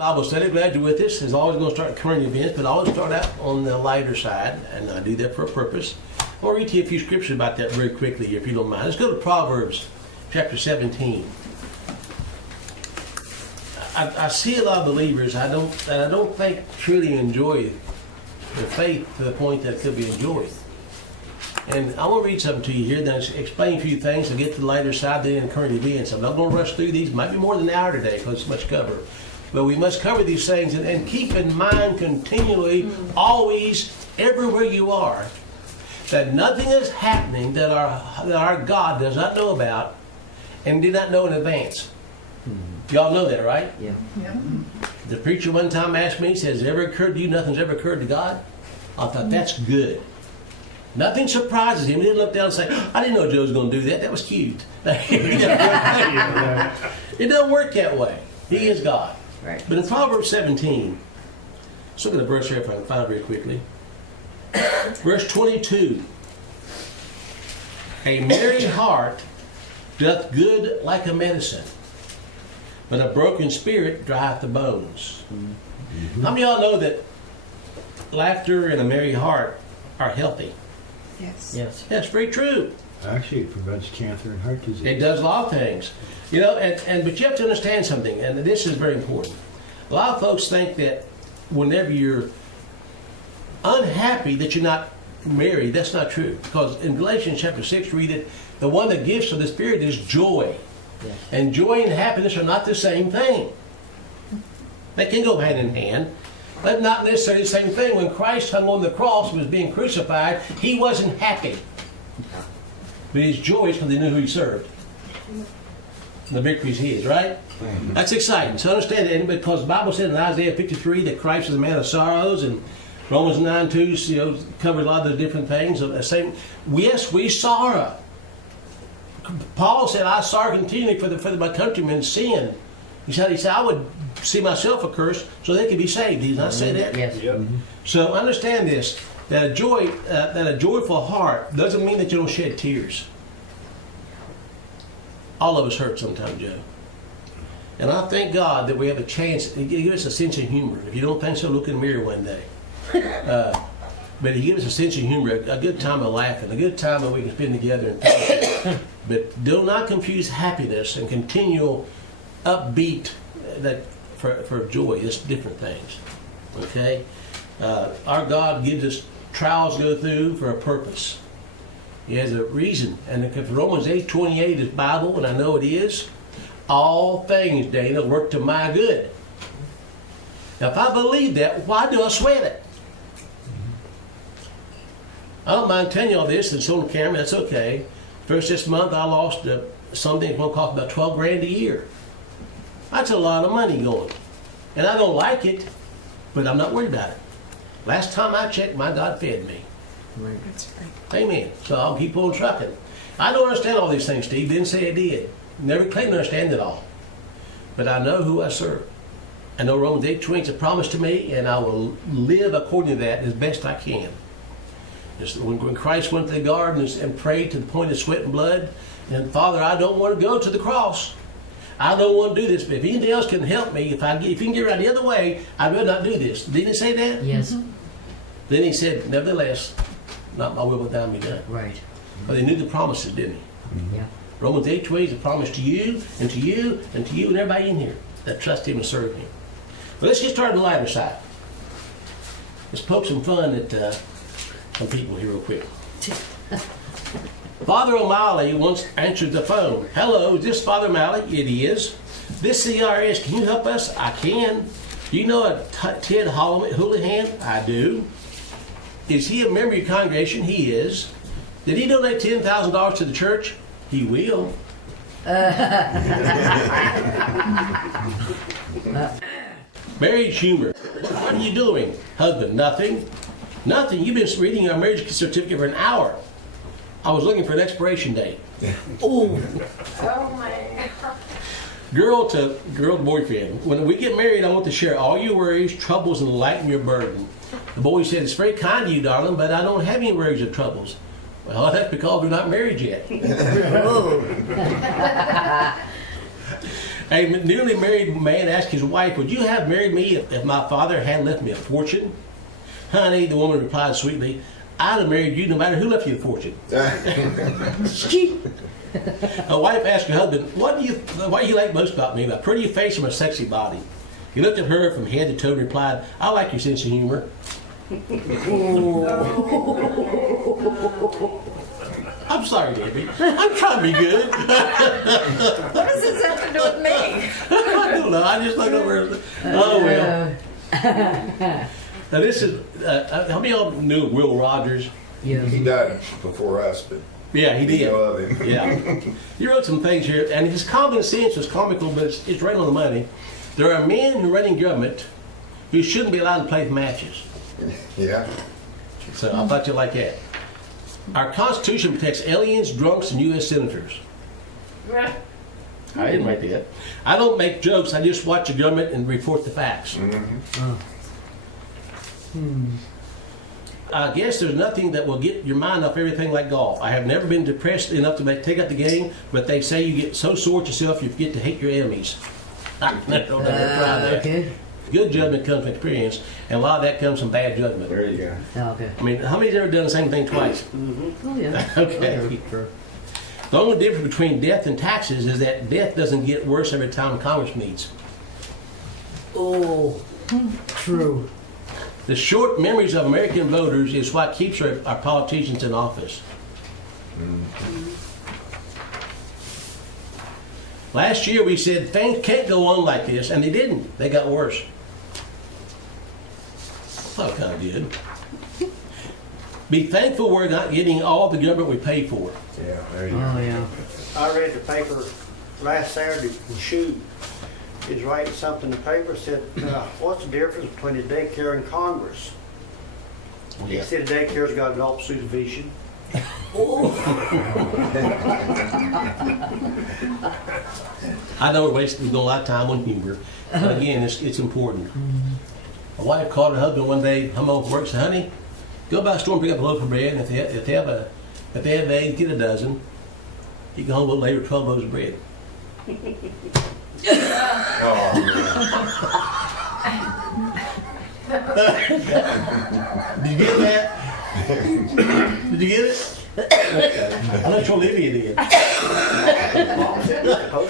Bible study, glad you're with us. It's always going to start current events, but I always start out on the lighter side, and I do that for a purpose. I'll read to you a few scriptures about that very quickly here, if you don't mind. Let's go to Proverbs chapter 17. I see a lot of believers that I don't think truly enjoy their faith to the point that it could be enjoyed. And I want to read something to you here, then explain a few things and get to the lighter side, then current events. I'm not going to rush through these. It might be more than an hour today because it's much cover. But we must cover these things and keep in mind continually, always, everywhere you are, that nothing is happening that our God does not know about and did not know in advance. Y'all know that, right? Yeah. The preacher one time asked me, he says, "Has it ever occurred to you nothing's ever occurred to God?" I thought, that's good. Nothing surprises him. He didn't look down and say, "I didn't know Joe was going to do that. That was cute." It doesn't work that way. He is God. Right. But in Proverbs 17, let's look at the verse here if I can find it very quickly. Verse 22. A merry heart doth good like a medicine, but a broken spirit drieth the bones. Mm-hmm. How many of y'all know that laughter and a merry heart are healthy? Yes. Yes. That's very true. Actually, it prevents cancer and heart disease. It does a lot of things. You know, but you have to understand something, and this is very important. A lot of folks think that whenever you're unhappy that you're not married. That's not true. Because in Galatians chapter 6, read it, the one that gives to the Spirit is joy. Yes. And joy and happiness are not the same thing. They can go hand in hand, but not necessarily the same thing. When Christ hung on the cross and was being crucified, he wasn't happy. But his joy is because he knew who he served. And the victory is his, right? That's exciting. So understand that, because the Bible said in Isaiah 53 that Christ is a man of sorrows, and Romans 9:2 covers a lot of the different things. Yes, we sorrow. Paul said, "I sorrow continually for my countrymen's sin." He said, "I would see myself accursed so they could be saved." He did not say that. Yes. Yep. So understand this: that a joyful heart doesn't mean that you don't shed tears. All of us hurt sometimes, Joe. And I thank God that we have a chance. He gives us a sense of humor. If you don't think so, look in the mirror one day. But he gives us a sense of humor, a good time of laughing, a good time that we can spend together. But do not confuse happiness and continual upbeat for joy. It's different things. Okay? Our God gives us trials to go through for a purpose. He has a reason. And if Romans 8:28 is Bible, and I know it is, all things, Dana, work to my good. Now, if I believe that, why do I sweat it? I don't mind telling you all this, and it's on camera, that's okay. First this month, I lost something that's going to cost about $12,000 a year. That's a lot of money going. And I don't like it, but I'm not worried about it. Last time I checked, my God fed me. Right. That's right. Amen. So I'll keep on trucking. I don't understand all these things, Steve. Didn't say I did. Never claimed to understand it all. But I know who I serve. I know Romans 8:20 is a promise to me, and I will live according to that as best I can. Just when Christ went to the garden and prayed to the point of sweat and blood, and Father, I don't want to go to the cross. I don't want to do this, but if anything else can help me, if you can get around the other way, I'd rather not do this. Didn't he say that? Yes. Then he said, nevertheless, not my will but thine be done. Right. But he knew the promises, didn't he? Yeah. Romans 8:20 is a promise to you, and to you, and to you, and everybody in here that trust him and serve him. But let's get started on the lighter side. Let's poke some fun at some people here real quick. Father O'Malley once answered the phone. "Hello, is this Father O'Malley?" "It is." "This CRS, can you help us?" "I can." "Do you know a Ted Houlihan?" "I do." "Is he a member of your congregation?" "He is." "Did he donate $10,000 to the church?" "He will." Marriage humor. "What are you doing?" "Husband, nothing." "Nothing? You've been reading our marriage certificate for an hour." "I was looking for an expiration date." Oh. Oh my. Girl to boyfriend. "When we get married, I want to share all your worries, troubles, and lighten your burden." The boy said, "It's very kind of you, darling, but I don't have any worries or troubles." "Well, that's because we're not married yet." A newly married man asked his wife, "Would you have married me if my father had left me a fortune?" "Honey," the woman replied sweetly, "I'd have married you no matter who left you the fortune." A wife asked her husband, "What do you like most about me, my pretty face or my sexy body?" He looked at her from head to toe and replied, "I like your sense of humor." I'm sorry, Debbie. I'm trying to be good. What does this have to do with me? I don't know. I just look over. Oh, well. Now, this is, how many of y'all knew Will Rogers? Yeah. He died before us, but Yeah, he we did. know of him. Yeah. He wrote some things here, and his common sense was comical, but it's right on the money. There are men who run in government who shouldn't be allowed to play matches. Yeah. So I thought you'd like that. Our Constitution protects aliens, drunks, and U.S. senators. I didn't write that. I don't make jokes. I just watch the government and report the facts. I guess there's nothing that will get your mind off everything like golf. I have never been depressed enough to take up the game, but they say you get so sore at yourself you forget to hate your enemies. I've never tried that. Okay. Good judgment comes from experience, and a lot of that comes from bad judgment. There you go. Oh, okay. I mean, how many's ever done the same thing twice? Oh, yeah. Okay. Sure. The only difference between death and taxes is that death doesn't get worse every time Congress meets. Oh, true. The short memories of American voters is what keeps our politicians in office. Last year we said things can't go on like this, and they didn't. They got worse. Well, kind of did. Be thankful we're not getting all the government we pay for. Yeah, there you go. Oh, yeah. I read the paper last Saturday, shoot, is writing something in the paper, said, what's the difference between a daycare and Congress? He said a daycare's got adult supervision. I know we're doing a lot of time on humor, but again, it's important. My wife called her husband one day, I'm home from work, said, "Honey, go by the store and pick up a loaf of bread, and if they have eggs, get a dozen. You go home a little later, 12 loaves of bread." Oh, Did you get that? Did you get it? Okay. I'm not sure Olivia did.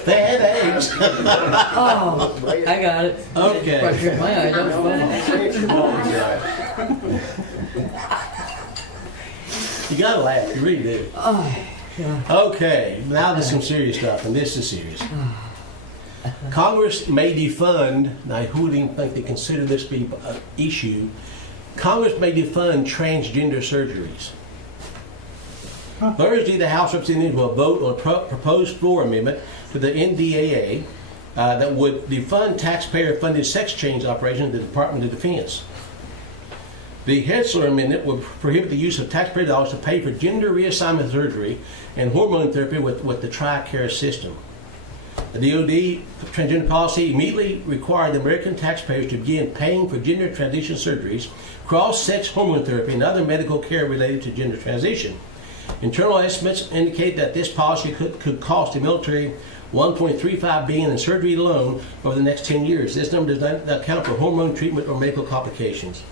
They had eggs. Oh, I got it. Okay. Pressure in my eye. That was funny. You gotta laugh. You really do. Oh, yeah. Okay, now there's some serious stuff, and this is serious. Congress may defund, now who would even think they consider this to be an issue? Congress may defund transgender surgeries. Thursday, the House Representatives will vote on a proposed floor amendment to the NDAA that would defund taxpayer-funded sex change operations at the Department of Defense. The Hetzler Amendment would prohibit the use of taxpayer dollars to pay for gender reassignment surgery and hormone therapy with the TRICARE system. The DoD transgender policy immediately required the American taxpayers to begin paying for gender transition surgeries, cross-sex hormone therapy, and other medical care related to gender transition. Internal estimates indicate that this policy could cost the military $1.35 billion in surgery alone over the next 10 years. This number does not account for hormone treatment or medical complications.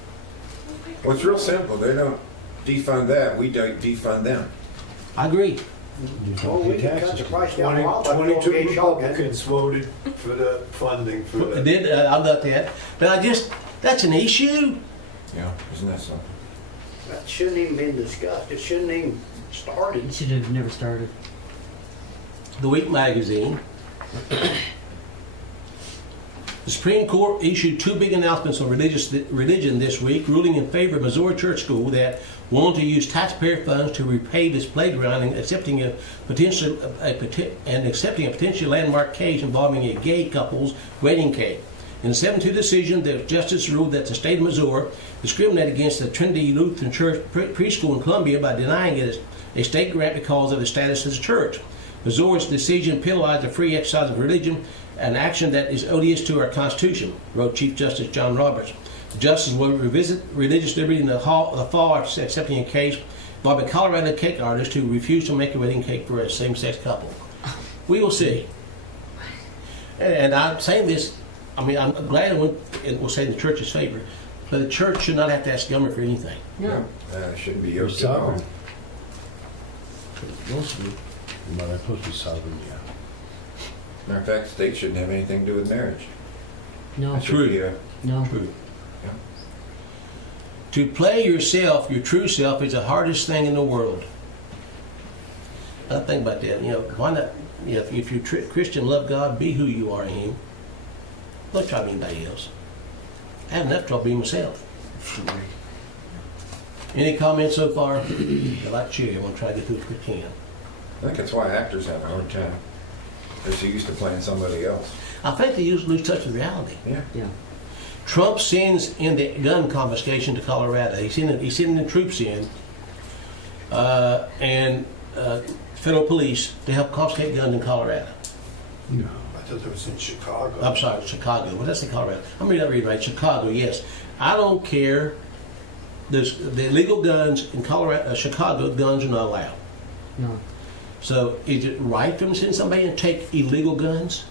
well, it's real simple. They don't defund that. We don't defund them. I agree. Oh, we can cut the price down a lot, but 22 don't get shot. Republicans voted for the funding for I that. did. I'm not that. But that's an issue. Yeah, isn't that something? That shouldn't even been discussed. It shouldn't even started. It should have never started. The Week magazine. The Supreme Court issued two big announcements on religion this week, ruling in favor of Missouri Church School that wanted to use taxpayer funds to repave its playground and accepting a potential landmark case involving a gay couple's wedding cake. In a 7-2 decision, the justice ruled that the state of Missouri discriminated against the Trinity Lutheran Church preschool in Columbia by denying it a state grant because of its status as a church. Missouri's decision penalized the free exercise of religion, an action that is odious to our Constitution, wrote Chief Justice John Roberts. The justice will revisit religious liberty in the fall after accepting a case involving a Colorado cake artist who refused to make a wedding cake for a same-sex couple. We will see. And I'm saying this, I mean, I'm glad it will say in the church's favor, but the church should not have to ask government for anything. No. It shouldn't be You're yoked at all. sovereign. Most of it, well, they're supposed to be sovereign, yeah. Matter of fact, states shouldn't have anything to do with marriage. No. That should be No. True. Yeah. To play yourself, your true self, is the hardest thing in the world. I think about that. You know, why not? You know, if you're Christian, love God, be who you are in Him. Don't try to be anybody else. I have enough trouble being myself. Any comments so far? I like Cherry. I'm going to try to get through as we can. I think that's why actors have a hard time. They're so used to playing somebody else. I think they lose touch with reality. Yeah. Yeah. Trump sends in the gun confiscation to Colorado. He's sending the troops in and federal police to help confiscate guns in Colorado. No. I thought it was in Chicago. I'm sorry, Chicago. Well, that's in Colorado. I'm reading right. Chicago, yes. I don't care. There's the illegal guns in Colorado. Chicago, guns are not allowed. No. So is it right for them to send somebody and take illegal guns?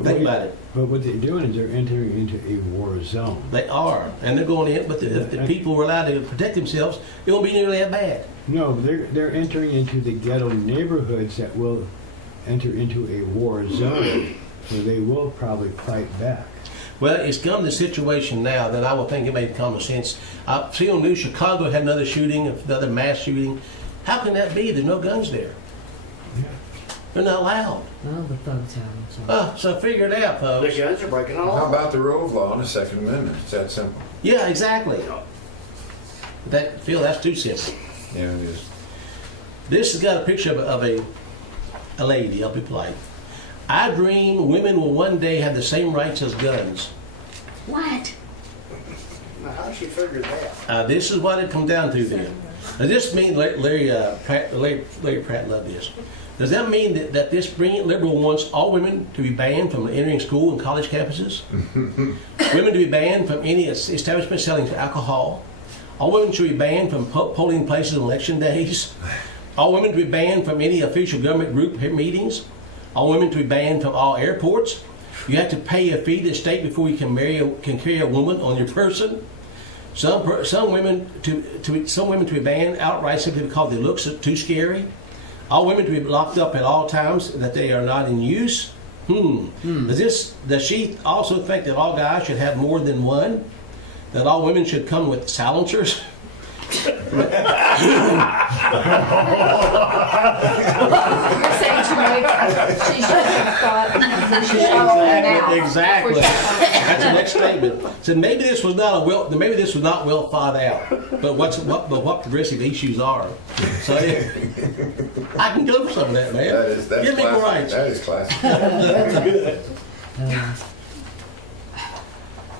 Think about it. But what they're doing is they're entering into a war zone. They are, and they're going in. But if the people were allowed to protect themselves, it won't be nearly that bad. No, they're entering into the ghetto neighborhoods that will enter into a war zone, so they will probably fight back. Well, it's come to the situation now that I would think it made common sense. I see on news Chicago had another shooting, another mass shooting. How can that be? There's no guns there. Yeah. They're not allowed. Well, the thugs have them. So figure it out, The folks. guns are breaking all How over. about the rule of law and the Second Amendment? It's that simple. Yeah, exactly. Phil, that's too simple. Yeah, it is. This has got a picture of a lady. I'll be polite. I dream women will one day have the same rights as guns. What? Now, how did she figure that? This is what it comes down to then. Does this mean, Larry Pratt loved this. Does that mean that this brilliant liberal wants all women to be banned from entering school and college campuses? Women to be banned from any establishment selling alcohol? All women should be banned from polling places on election days? All women to be banned from any official government group meetings? All women to be banned from all airports? You have to pay a fee to the state before you can carry a woman on your person? Some women to be banned outright simply because they look too scary. All women to be locked up at all times that they are not in use. Does she also think that all guys should have more than one? That all women should come with silencers? You're saying she should have thought that she should have now. Exactly. That's the next statement. So maybe this was not well thought out. But what progressive issues are? So I can go for some of that, man. That's Give me classic. rights. That is classic.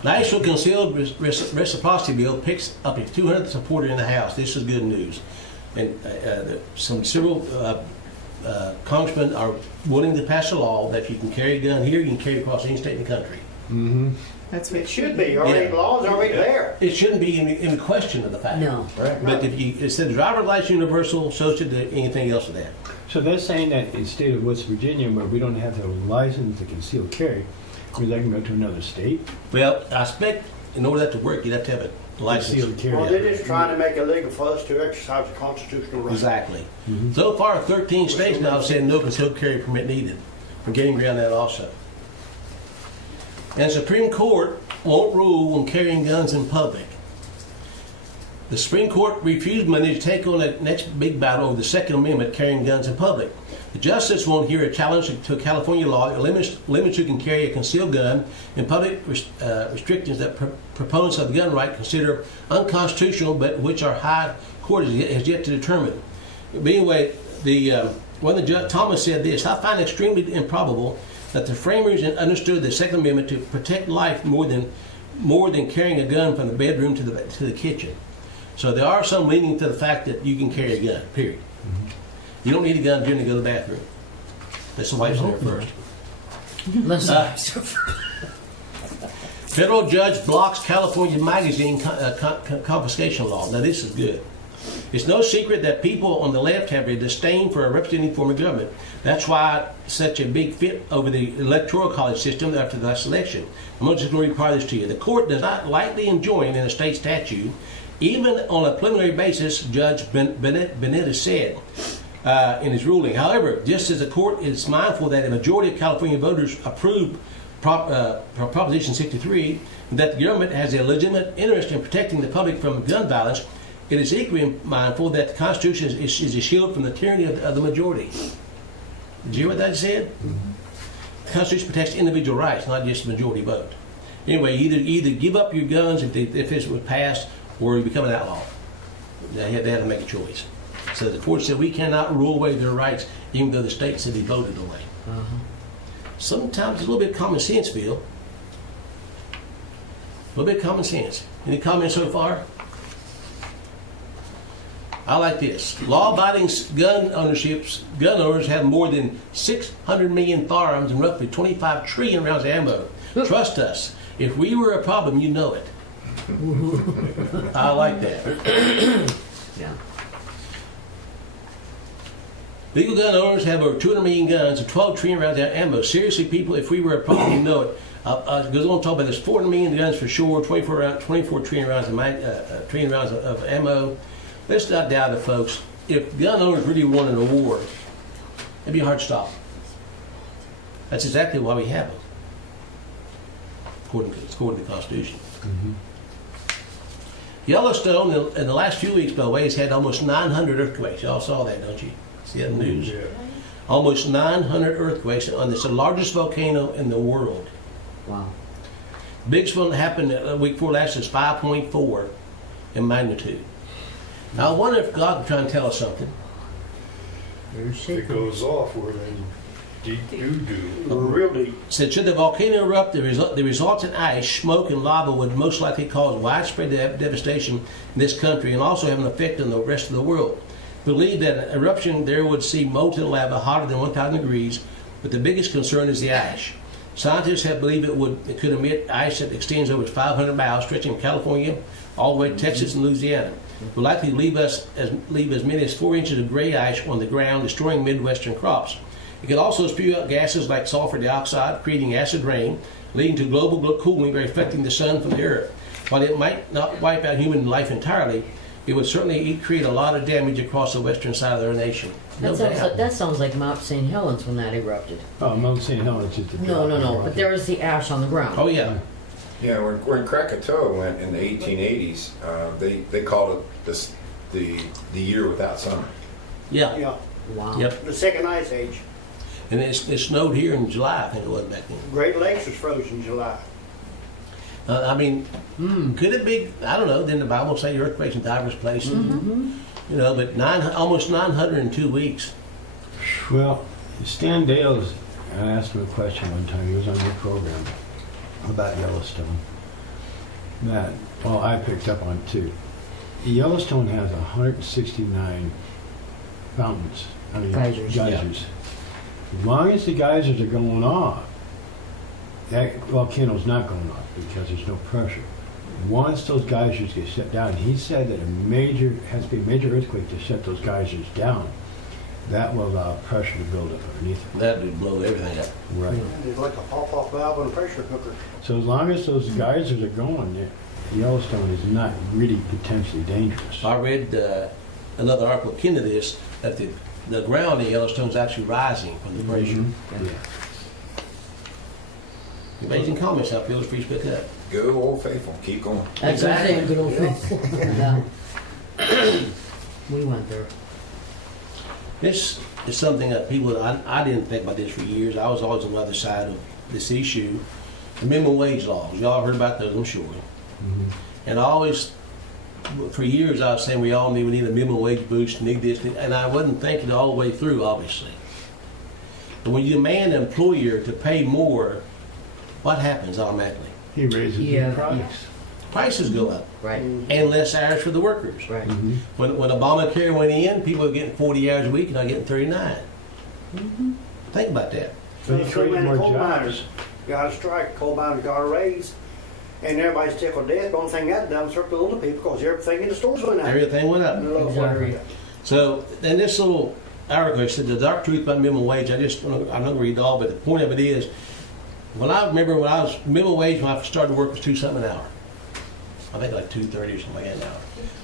National Concealed Reciprocity Bill picks up a 200th supporter in the House. This is good news. And several congressmen are willing to pass a law that if you can carry a gun here, you can carry it across any state in the country. Mm-hmm. That's what It should be. Already, Yeah. laws already there. It shouldn't be any question of the fact. No. Right? But if you, it said driver's license universal, so should anything else of that. So they're saying that in the state of West Virginia, where we don't have to have a license to conceal carry, means I can go to another state. Well, I expect in order for that to work, you'd have to have a license. Concealed carry. Well, they're just trying to make it legal for us to exercise the constitutional right. Exactly. Mm-hmm. So far, 13 states now have said no concealed carry permit needed. We're getting around that also. And the Supreme Court won't rule on carrying guns in public. The Supreme Court refused Monday to take on the next big battle over the Second Amendment, carrying guns in public. The justice won't hear a challenge to a California law that limits who can carry a concealed gun in public restrictions that proponents of the gun right consider unconstitutional, but which our high court has yet to determine. But anyway, Thomas said this: I find it extremely improbable that the framers understood the Second Amendment to protect life more than carrying a gun from the bedroom to the kitchen. So there are some leaning to the fact that you can carry a gun, period. You don't need a gun during to go to the bathroom. That's the wife's there first. Federal judge blocks California magazine confiscation law. Now this is good. It's no secret that people on the left have a disdain for a representative form of government. That's why such a big fit over the electoral college system after the last election. I'm just going to read part of this to you. The court does not lightly enjoin in a state statute, even on a preliminary basis, Judge Benitez said in his ruling. However, just as the court is mindful that a majority of California voters approved Proposition 63, that the government has a legitimate interest in protecting the public from gun violence, it is equally mindful that the Constitution is a shield from the tyranny of the majority. Did you hear what that said? The Constitution protects individual rights, not just the majority vote. Anyway, either give up your guns if this was passed, or you become an outlaw. They had to make a choice. So the court said we cannot rule away their rights, even though the state said they voted away. Sometimes it's a little bit of common sense, Bill. A little bit of common sense. Any comments so far? I like this. Law-abiding gun owners have more than 600 million firearms and roughly 25 trillion rounds of ammo. Trust us. If we were a problem, you know it. I like that. Yeah. Legal gun owners have over 200 million guns and 12 trillion rounds of ammo. Seriously, people, if we were a problem, you know it. Goes on to talk about there's 400 million guns for sure, 24 trillion rounds of ammo. Let's not doubt it, folks. If gun owners really wanted a war, it'd be hard to stop. That's exactly why we have them, according to the Constitution. Yellowstone, in the last few weeks, by the way, has had almost 900 earthquakes. Y'all saw that, don't you? See that in the news? Yeah. Almost 900 earthquakes, and it's the largest volcano in the world. Wow. Biggest one that happened the week before last is 5.4 in magnitude. Now, I wonder if God can try and tell us something. Very If it shaky. goes off, we're in deep doo-doo. We're real deep. Said, should the volcano erupt, the resultant ice, smoke, and lava would most likely cause widespread devastation in this country and also have an effect on the rest of the world. Believe that an eruption there would see molten lava hotter than 1,000 degrees, but the biggest concern is the ash. Scientists have believed it could emit ice that extends over 500 miles, stretching from California all the way to Texas and Louisiana. It will likely leave as many as 4 inches of gray ice on the ground, destroying Midwestern crops. It could also spew out gases like sulfur dioxide, creating acid rain, leading to global cooling by reflecting the sun from the earth. While it might not wipe out human life entirely, it would certainly create a lot of damage across the western side of our nation. No doubt. That sounds like Mount St. Helens when that erupted. Oh, Mount St. Helens is the No. But there was the ash on the ground. Oh, yeah. Yeah, when Krakatoa went in the 1880s, they called it the year without summer. Yeah. Yeah, Wow. Yep. the second ice age. And it snowed here in July, I think it was back then. Great Lakes was frozen in July. I mean, could it be? I don't know. Didn't the Bible say earthquakes in diverse places? You know, but almost 900 in 2 weeks. Well, Stan Dales, I asked him a question one time. He was on your program about Yellowstone. That, well, I picked up on too. Yellowstone has 169 fountains. I mean, Geysers. As long as the geysers are going off, that volcano's not going off because there's no pressure. Once those geysers get shut down, he said that has to be a major earthquake to shut those geysers down. That will allow pressure to build up underneath them. That would blow everything up. Right. It's like a pop-off valve on a pressure cooker. So as long as those geysers are going, Yellowstone is not really potentially dangerous. I read another article akin to this that the ground in Yellowstone is actually rising from the pressure. Yeah. Amazing comments out there. Free speak up. Go Old Faithful, keep going. That's what I'm saying, good old faithful. Yeah. We went there. This is something that people, I didn't think about this for years. I was always on the other side of this issue. The minimum wage laws. Y'all heard about those, I'm sure. And I always, for years, I was saying we need a minimum wage boost, need this, and I wasn't thinking all the way through, obviously. But when you demand an employer to pay more, what happens automatically? He raises Yeah. the price. Prices go up, Right. and less hours for the workers. Right. When Obamacare went in, people were getting 40 hours a week, and not getting 39. Think about that. But he So created many more coal jobs. miners got a strike, coal miners got a raise, And everybody's tickled to death. The only thing that done was hurt the little people because everything in the stores went out. Everything went up. In the local Exactly. area. So, in this little article, it said the dark truth about minimum wage. I'm not going to read it all, but the point of it is, minimum wage when I started work was $2 an hour. I think like $2.30 or something like that an hour.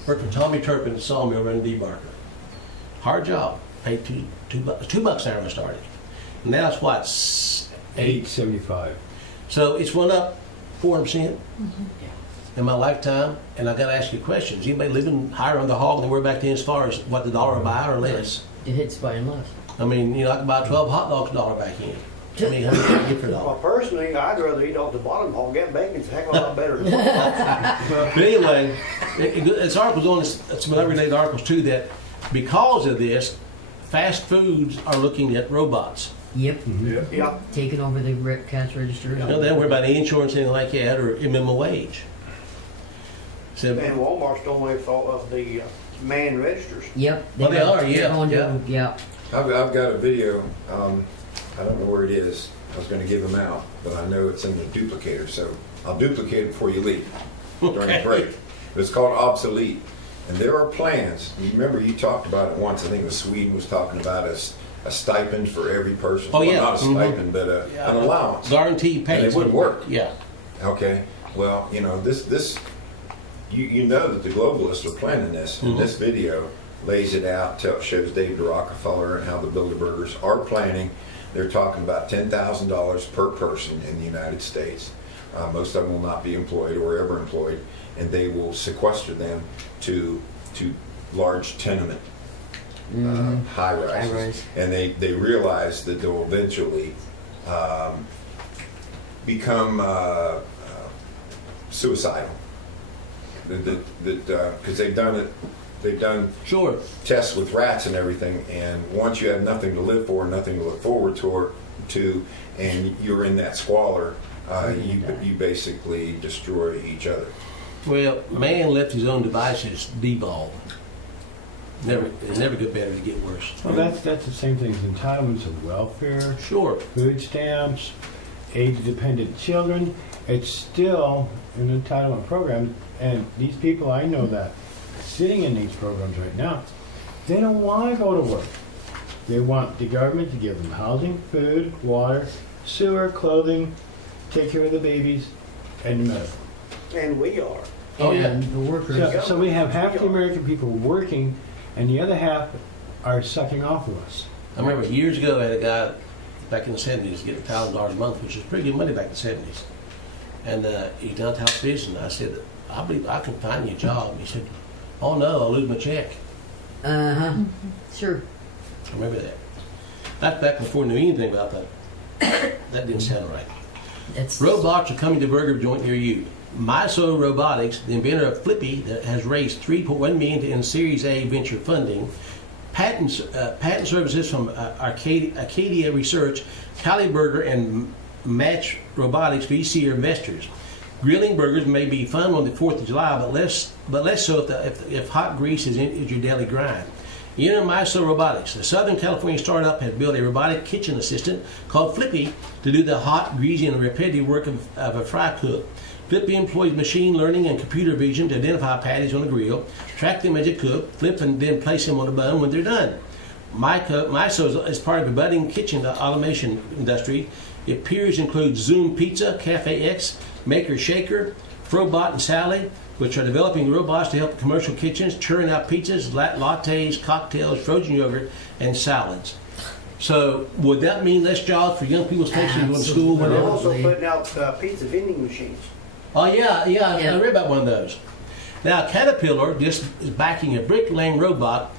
Worked for Tommy Turpin at Sawmill in D-Barker. Hard job. Paid $2 an hour when I started. And now it's what? $8.75. So it's went up 400% in my lifetime. And I got to ask you questions. Anybody living higher on the hog than we were back then as far as what the dollar buy or less? It hits by and less. I mean, I could buy 12 hot dogs $1 back in. I mean, how much can you get for a Well, dollar? personally, I'd rather eat off the bottom hog. Get bacon's a heck of a lot better than that. But anyway, this article's on some other related articles too, that because of this, fast foods are looking at robots. Yep. Yeah. Yeah. Taking over the cash register. They don't worry about any insurance, anything like that, or minimum wage. So, And Walmart's the only fault of the man registers. Yep. Well, they are, they're yeah, going to- yeah. yeah. I've got a video, I don't know where it is. I was gonna give them out, but I know it's in the duplicator, so I'll duplicate it before you leave during Okay. the break. But it's called Obsolete. And there are plans, you remember you talked about it once, I think it was Sweden was talking about a stipend for every person. Oh, Well, yeah. not a Mhm. stipend, but an allowance. guaranteed pay. And it wouldn't work. Yeah. Okay, well, this, you know that the globalists are planning this, and this video lays it out, shows David Rockefeller and how the Bilderbergers are planning. They're talking about $10,000 per person in the United States. Most of them will not be employed or ever employed, and they will sequester them to large tenement high rises. High-rise. And they realize that they'll eventually become suicidal. Because they've done Sure. tests with rats and everything, and once you have nothing to live for, nothing to look forward to, and you're in that squalor, you basically destroy each other. Well, man left his own devices devolve. It's never get better to get worse. Well, that's the same thing as entitlements of welfare, Sure. food stamps, aid-dependent children. It's still an entitlement program, and these people, I know that, sitting in these programs right now, they don't want to go to work. They want the government to give them housing, food, water, sewer, clothing, take care of the babies, and the medical. And we are. Oh, yeah. And the workers. So we have half the American people working, and the other half are sucking off of us. I remember years ago, I had a guy back in the 70s getting $1,000 a month, which was pretty good money back in the 70s. And he's down to house business. And I said, I believe I can find you a job. He said, oh no, I'll lose my check. Uh-huh. Sure. I remember that. That's back before I knew anything about that. That didn't sound right. That's Robots are coming to burger joint near you. Miso Robotics, the inventor of Flippy, that has raised $3.1 million in Series A venture funding. Patent services from Arcadia Research, Cali Burger, and Match Robotics VC are investors. Grilling burgers may be fun on the 4th of July, but less so if hot grease is your daily grind. Enter Miso Robotics. The Southern California startup has built a robotic kitchen assistant called Flippy to do the hot, greasy, and repetitive work of a fry cook. Flippy employs machine learning and computer vision to identify patties on the grill, track them as they cook, flip and then place them on the bun when they're done. Miso is part of the budding kitchen automation industry. Its peers include Zoom Pizza, Cafe X, Maker Shaker, Frobot, and Sally, which are developing robots to help commercial kitchens churn out pizzas, lattes, cocktails, frozen yogurt, and salads. So would that mean less jobs for young people, especially going to school? They're Whatever? also Absolutely. putting out pizza vending machines. Oh yeah, I Yeah. read about one of those. Now Caterpillar just is backing a bricklaying robot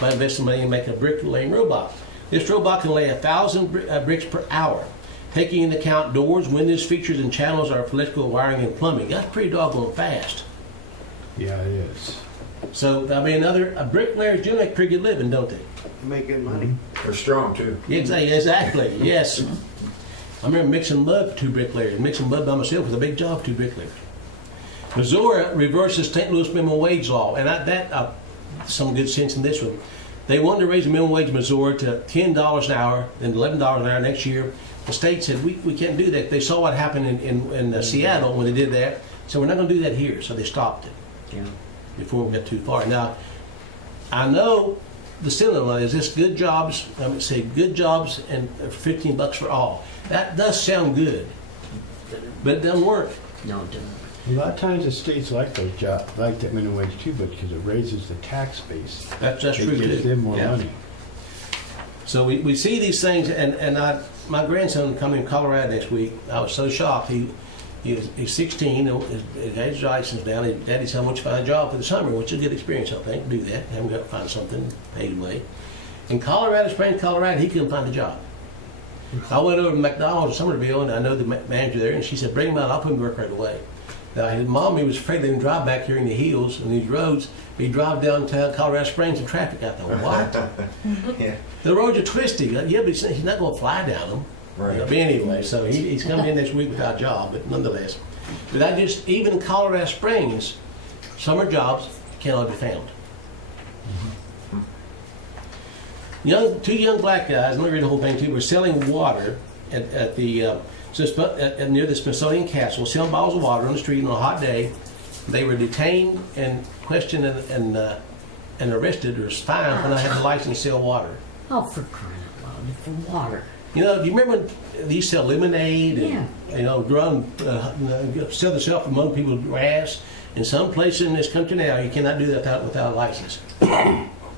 by investing money in making a bricklaying robot. This robot can lay 1,000 bricks per hour, taking into account doors, windows, features, and channels are for electrical wiring and plumbing. That's pretty doggone fast. Yeah, it is. So I mean, bricklayers do make pretty good living, don't they? You make good money. They're strong too. Exactly. Yes. I remember mixing mud for 2 bricklayers. Mixing mud by myself was a big job for 2 bricklayers. Missouri reverses St. Louis minimum wage law, and some good sense in this one. They wanted to raise the minimum wage in Missouri to $10 an hour, then $11 an hour next year. The state said we can't do that. They saw what happened in Seattle when they did that. So we're not going to do that here. So they stopped it Yeah. before we got too far. Now, I know the cinema is this good jobs. I would say good jobs and $15 for all. That does sound good, but it doesn't work. No, it doesn't. A lot of times the states like those jobs, like that minimum wage too, but because it raises the tax base. That's It true gives too. them more Yeah. money. So we see these things, and my grandson coming to Colorado next week. I was so shocked. He's 16. He got his license down. His daddy said, "I want you to find a job for the summer," which is a good experience, I think. Do that. Have him go find something paid away. In Colorado Springs, Colorado, he couldn't find a job. I went over to McDonald's in Somerville, and I know the manager there, and she said, "Bring him out. I'll put him to work right away." Now, his mommy was afraid to let him drive back here in the hills and these roads. He'd drive downtown Colorado Springs in traffic. I thought, what? Yeah. The roads are twisty. Yeah, but he's not going to fly down them. Right. But anyway, so he's coming in next week without a job, but nonetheless. But even in Colorado Springs, summer jobs cannot be found. Two young black guys, let me read the whole thing too, were selling water at the near the Smithsonian Castle, selling bottles of water on the street on a hot day. They were detained and questioned and arrested or fined when I had the license to sell water. Oh, for crying out loud, for water. You know, do you remember when they used to sell lemonade and, Yeah. sell the stuff among people's grass? In some places in this country now, you cannot do that without a license.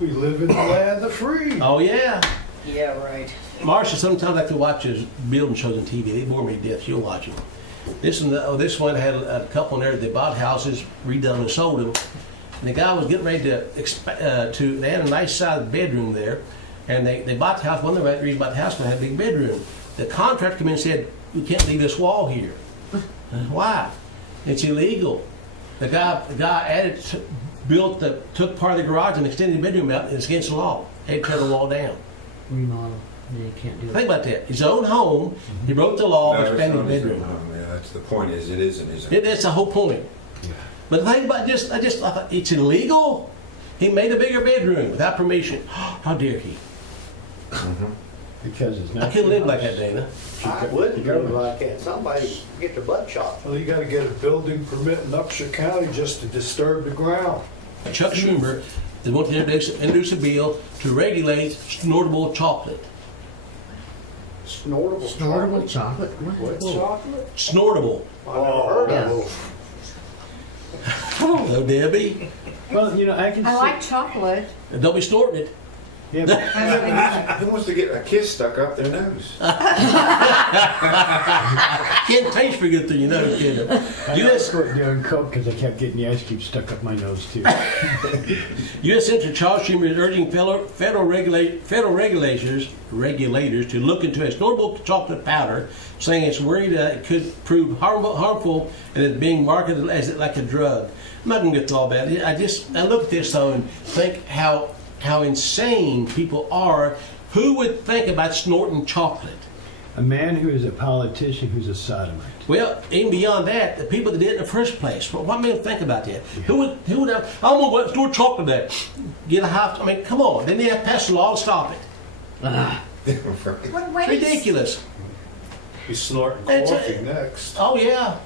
We live in the land of free. Oh, yeah. Yeah, right. Marcia sometimes like to watch his building shows on TV. They bore me to death. She'll watch them. This one had a couple in there. They bought houses, redone and sold them. And the guy was getting ready they had a nice sized bedroom there. And they bought the house. One of the reasons bought the house because it had a big bedroom. The contractor came in and said, "We can't leave this wall here." Why? It's illegal. The guy took part of the garage and extended the bedroom out, and it's against the law. They had to tear the wall down. Remodel. They can't do it. Think about that. His own home, he broke the law, No, it's expanded the not his own bedroom. home. Yeah, that's the point. Is it isn't his own. That's the whole point. But think about I thought, it's illegal. He made a bigger bedroom without permission. How dare he? Because it's not. I couldn't live like that, Dana. I wouldn't go like that. Somebody get their butt shot. Well, you gotta get a building permit in Upshur County just to disturb the ground. Chuck Schumer is wanting to introduce a bill to regulate snortable chocolate. Snortable. Snortable chocolate? What chocolate? Snortable. I never heard Yeah. of it. Hello, Debbie. Well, I can I see. like chocolate. And don't be snorting it. Yeah, but Who wants to get a kiss stuck up their nose? Can't taste very good through your nose, can it? I U.S. quit doing coke because I kept getting the ice cube stuck up my nose too. U.S. Senator Charles Schumer is urging federal regulators to look into a snortable chocolate powder, saying it's worried it could prove harmful and is being marketed as like a drug. I'm not going to get through all that. I look at this though and think how insane people are. Who would think about snorting chocolate? A man who is a politician who's a sodomite. Well, even beyond that, the people that did it in the first place. Well, what made them think about that? Who would have, I'm going to store chocolate there. Get a half, I mean, come on. Then they have to pass a law to stop it. What Ridiculous. Be snorting It's a- coffee next. Oh, yeah.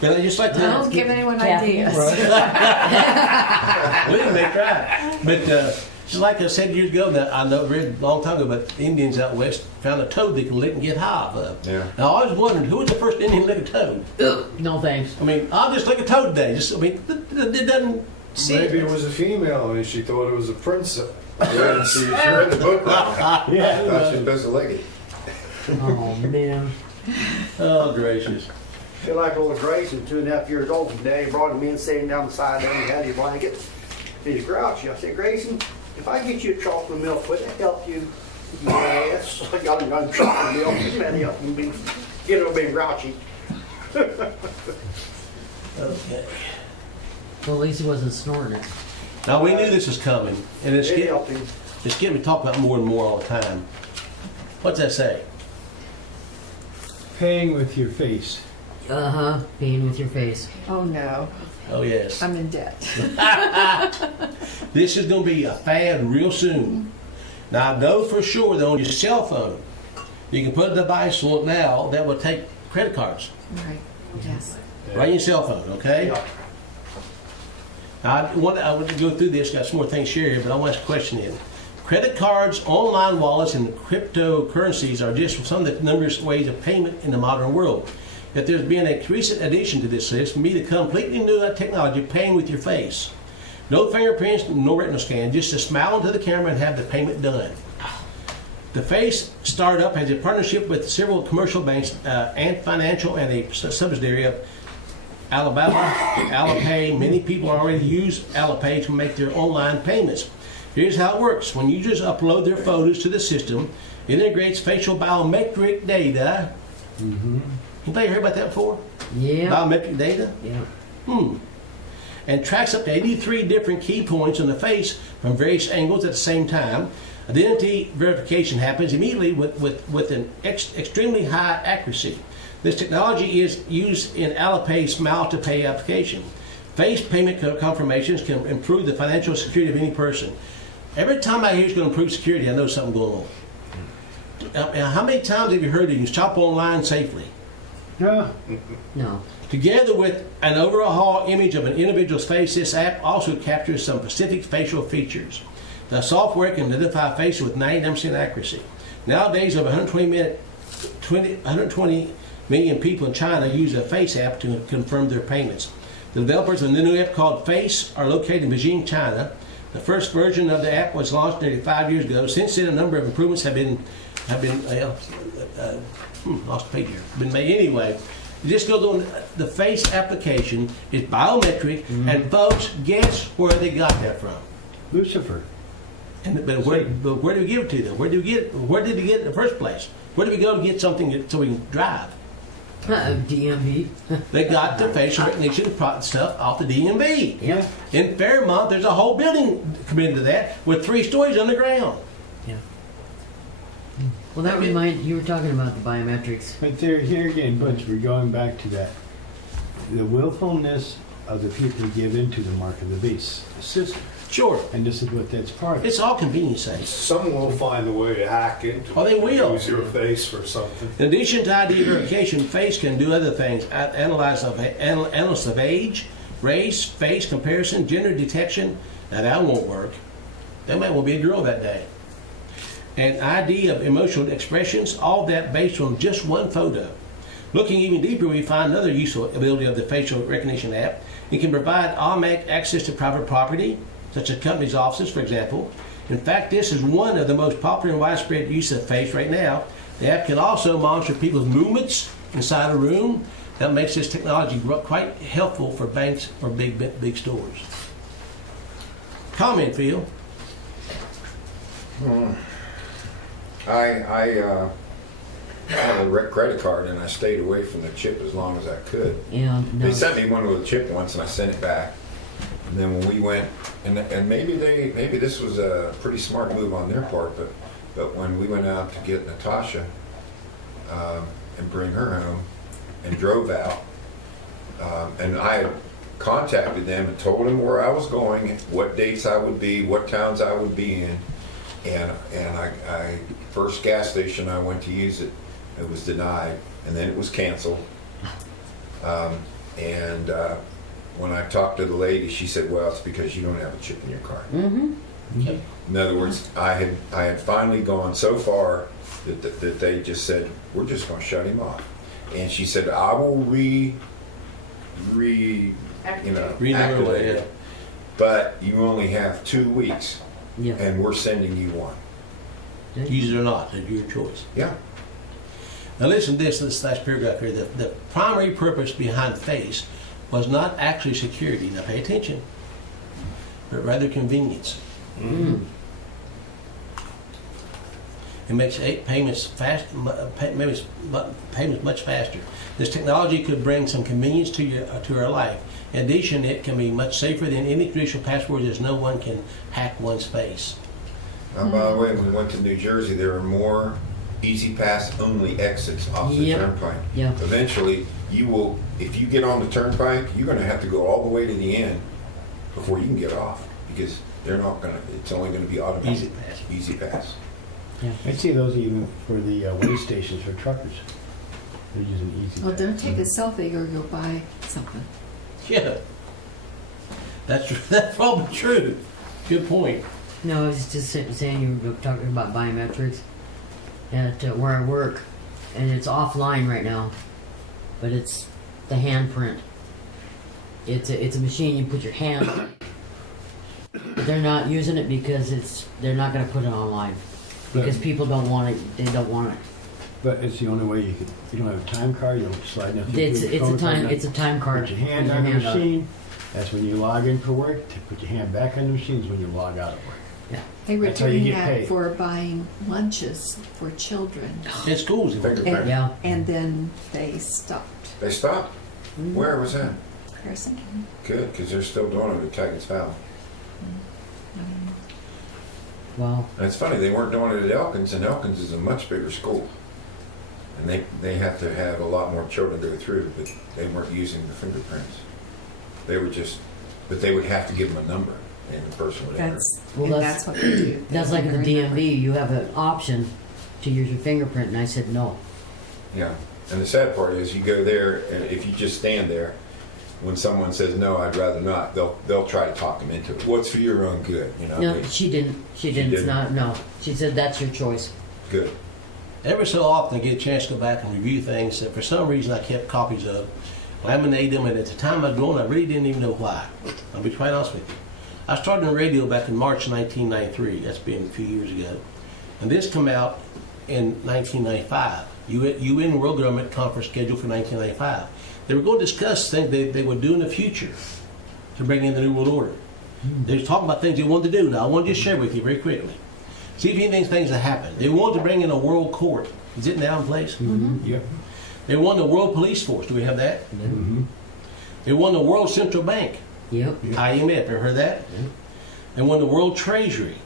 But I just like to... Don't give anyone Caffeine. ideas. We didn't make right. But just like I said years ago, that I know read a long time ago, but Indians out west found a toad they can lick and get high of. Yeah. And I always wondered, who was the first Indian to lick a toad? No thanks. I mean, I'll just lick a toad today. It doesn't see Maybe it. it was a female and she thought it was a princess. Yeah, she read the book wrong. I thought Yeah. she was supposed to lick it. Oh, man. Oh, gracious. I feel like old Grayson, 2.5 years old today, brought him in, sitting down beside him, he had his blanket. He's grouchy. I said, "Grayson, if I get you a chocolate milk, would that help you?" "Yes." I got him chocolate milk, and he helped him get him being grouchy. Okay. Well, at least he wasn't snorting it. Now, we knew this was coming, and it's It helped him. getting me to talk about more and more all the time. What's that say? Paying with your face. Uh-huh. Being with your face. Oh no, Oh, yes. I'm in debt. This is going to be a fad real soon. Now, I know for sure that on your cell phone, you can put a device on it now that will take credit cards. Right. Yes. Right in your cell phone, okay? Yeah. I want to go through this, got some more things to share here, but I want to ask a question in. Credit cards, online wallets, and cryptocurrencies are just some of the numerous ways of payment in the modern world. Yet there's been a recent addition to this list, can be the completely new technology of paying with your face. No fingerprints, no retinal scan, just to smile into the camera and have the payment done. The Face startup has a partnership with several commercial banks, Ant Financial, and a subsidiary of Alibaba, Alipay. Many people already use Alipay to make their online payments. Here's how it works. When users upload their photos to the system, it integrates facial biometric data. Anybody heard about that before? Yeah. Biometric data? Yeah. And tracks up to 83 different key points on the face from various angles at the same time. Identity verification happens immediately with an extremely high accuracy. This technology is used in Alipay's Smile to Pay application. Face payment confirmations can improve the financial security of any person. Every time I hear it's going to improve security, I know something going on. How many times have you heard that you can shop online safely? Yeah. No. Together with an overall image of an individual's face, this app also captures some specific facial features. The software can identify faces with 99% accuracy. Nowadays, over 120 million people in China use a Face app to confirm their payments. The developers of the new app called Face are located in Beijing, China. The first version of the app was launched nearly 5 years ago. Since then, a number of improvements have been lost the page here. Been made anyway. It just goes on. The Face application is biometric, and folks, guess where they got that from? Lucifer. But where do we give it to them? Where did he get it in the first place? Where do we go to get something so we can drive? DMV. They got the facial recognition stuff off the DMV. Yeah. In Fairmont, there's a whole building committed to that with 3 stories underground. Yeah. Well, that reminds you were talking about the biometrics. But there, here again, Butch, we're going back to that. The willfulness of the people who give into the mark of the beast, the system. Sure. And this is what that's part of. It's all convenience sake. Someone will find a way to hack into it. Oh, they will. Use your face for something. In addition to ID verification, Face can do other things. Analysis of age, race, face comparison, gender detection. Now that won't work. That might well be a girl that day. And ID of emotional expressions, all that based on just one photo. Looking even deeper, we find another useful ability of the facial recognition app. It can provide automatic access to private property, such as companies' offices, for example. In fact, this is one of the most popular and widespread use of Face right now. The app can also monitor people's movements inside a room. That makes this technology quite helpful for banks or big stores. Comment, Phil. I have a credit card and I stayed away from the chip as long as I could. Yeah. No. They sent me one with a chip once and I sent it back. And then when we went, and maybe this was a pretty smart move on their part, but when we went out to get Natasha and bring her home and drove out, and I had contacted them and told them where I was going, what dates I would be, what towns I would be in, and I first gas station I went to use it, it was denied, and then it was canceled, when I talked to the lady, she said, "Well, it's because you don't have a chip in your car." Mm-hmm. In other words, I had finally gone so far that they just said, "We're just going to shut him off." And she said, "I will activate it, but you only have 2 weeks, Yeah. and we're sending you one." Use it or not, it's your choice. Yeah. Now listen to this last paragraph here. The primary purpose behind Face was not actually security. Now pay attention, but rather convenience. Mm. It makes payments much faster. This technology could bring some convenience to our life. In addition, it can be much safer than any traditional password, as no one can hack one's face. By the way, when we went to New Jersey, there were more Easy Pass only exits off the Yep. turnpike. Yeah. Eventually, you will, if you get on the turnpike, you're going to have to go all the way to the end before you can get off, because they're not going to. It's only going to be automatic. Easy Pass. Easy Pass. I'd see those even for the way stations for truckers. They're using easy. Well, don't take a Mm-hmm. selfie or you'll buy something. Yeah. That's probably true. Good point. No, I was just saying you were talking about biometrics at where I work, and it's offline right now, but it's the handprint. It's a machine you put your hand on. But they're not using it because they're not going to put it online because people don't want it. They don't want it. But it's the only way you can. You don't have a time card. You don't slide nothing. It's a time card. Put your hand Put on the up. machine. That's when you log in for work. To put your hand back on the machine is when you log out of work. They were That's how you doing get that paid. for buying lunches for children, In schools, it works. Fingerprint. Yeah. and then they stopped. They stopped? Where was that? Harrison? Good, because they're still doing it at Caggins's Valley. Well, And it's funny, they weren't doing it at Elkins, and Elkins is a much bigger school. And they have to have a lot more children go through, but they weren't using the fingerprints. They were just, but they would have to give them a number, and the person would enter. Well, And that's- that's what they do. that's like at the DMV. You have an option to use your fingerprint, and I said no. Yeah, and the sad part is you go there, and if you just stand there, when someone says, no, I'd rather not, they'll try to talk them into it. What's for your own good, you know? No, she didn't. She didn't. It's didn't? not. No, she said that's your choice. Good. Every so often I get a chance to go back and review things that for some reason I kept copies of, laminate them, and at the time I was going, I really didn't even know why. I'll be quite honest with you. I started on radio back in March 1993. That's been a few years ago. And this came out in 1995. UN World Government Conference scheduled for 1995. They were going to discuss things they would do in the future to bring in the New World Order. They were talking about things they wanted to do. Now, I want to just share with you very quickly. See if anything things that happened. They wanted to bring in a world court. Is it now in place? Yep. They wanted a world police force. Do we have that? Mm-hmm. They wanted a world central bank. Yep. IMF. Ever heard that? They wanted a world treasury.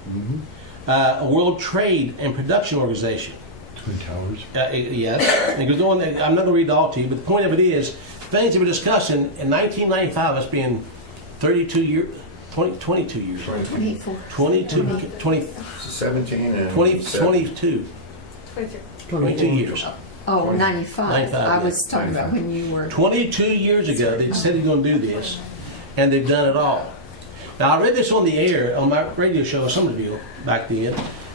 A world trade and production organization. Twin Towers. Yes. And it goes on. I'm not going to read it all to you, but the point of it is, things they were discussing in 1995 has been 22 years, 22 years, 24. 20, 17 and 20, 7. 22 years. Oh, 95. 95, I yeah. was talking about when you were. 22 years ago, they said they're going to do this, and they've done it all. Now, I read this on the air on my radio show, Somerville, back then,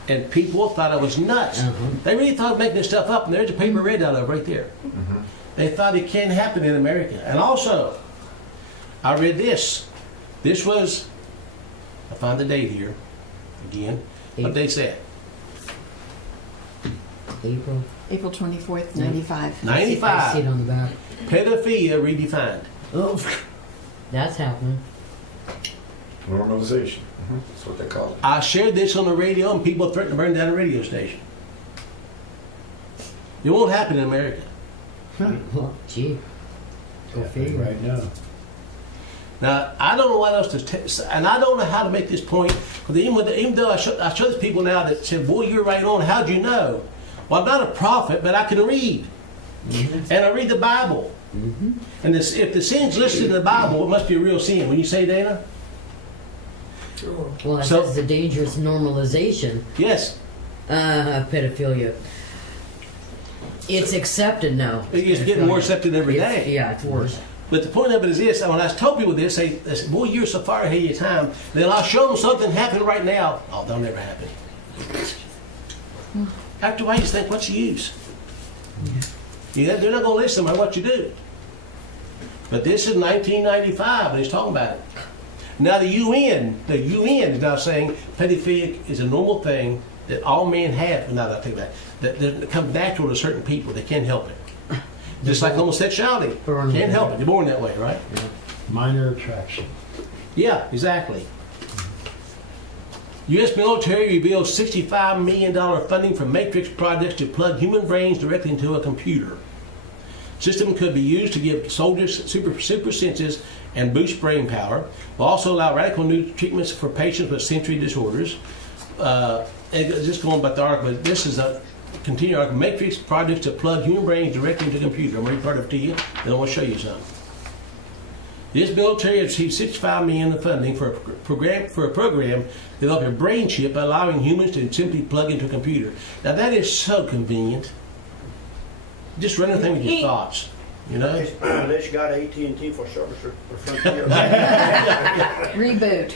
and people thought I was nuts. They really thought I was making this stuff up, and there's a paper I read out of right there. They thought it can't happen in America. And also, I read this. This was, I found the date here, again, what they said. April. April 24th, 95. I see it 95, on the back. pedophilia redefined. Oh, that's happening. Normalization. That's what they call it. I shared this on the radio, and people threatened to burn down a radio station. It won't happen in America. Well, gee. Go Yeah, figure. right now. Now, I don't know what else to, and I don't know how to make this point, because even though I show these people now that said, boy, you're right on, how'd you know? Well, I'm not a prophet, but I can read. And I read the Bible. And this, if the sin's listed in the Bible, it must be a real sin. When you say, Dana? Well, that So- says the dangerous normalization Yes. of pedophilia. It's accepted now. It's getting more accepted every day. Yeah, it's worse. But the point of it is this, when I told people this, they said, boy, you're so far ahead of your time. Then I'll show them something happening right now. Oh, that'll never happen. After a while, you just think, what's the use? Yeah, they're not going to listen to what you do. But this is 1995, and he's talking about it. Now the UN is now saying pedophilia is a normal thing that all men have. No, I take that comes natural to certain people. They can't help it. Just like homosexuality. Can't help it. They're born that way, right? Minor attraction. Yeah, exactly. U.S. military reveals $65 million funding for Matrix projects to plug human brains directly into a computer. System could be used to give soldiers super senses and boost brain power. Will also allow radical new treatments for patients with sensory disorders. And just going by the article, but this is a continuing article. Matrix projects to plug human brains directly into a computer. I'm going to read part of it to you, then I want to show you something. This military has received $65 million in funding for a program to develop a brain chip allowing humans to simply plug into a computer. Now that is so convenient. Just run everything with your thoughts. You know? Unless you got AT&T for service or Frontier. Reboot.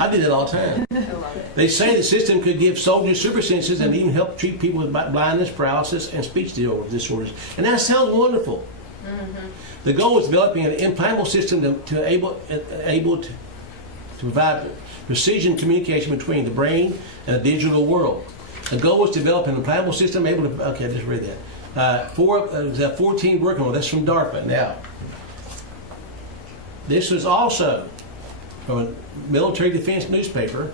I did it all the time. I love it. They say the system could give soldiers super senses and even help treat people with blindness, paralysis, and speech disorders. And that sounds wonderful. The goal is developing an implantable system to able to provide precision communication between the brain and the digital world. The goal is to develop an implantable system able to. Okay, I just read that. 14 working on. That's from DARPA. Now, this was also from a military defense newspaper,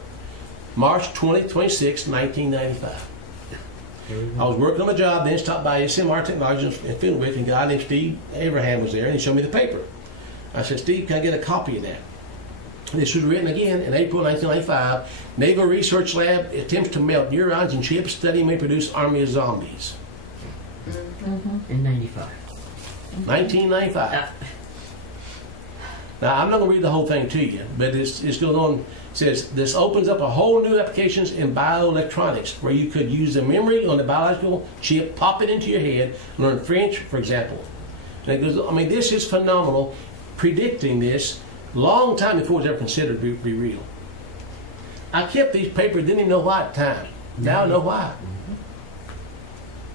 March 26, 1995. I was working on a job, then stopped by SMR Technologies in Fenwick, and a guy named Steve Abraham was there, and he showed me the paper. I said, Steve, can I get a copy of that? This was written again in April 1995. Naval Research Lab attempts to melt neurons and chips. Study may produce army of zombies. In 95. 1995. Now, I'm not going to read the whole thing to you, but it's going on. It says, this opens up a whole new applications in bioelectronics where you could use the memory on the biological chip, pop it into your head, and learn French, for example. And it goes, I mean, this is phenomenal, predicting this long time before it was ever considered to be real. I kept these papers, didn't even know why at the time. Now I know why.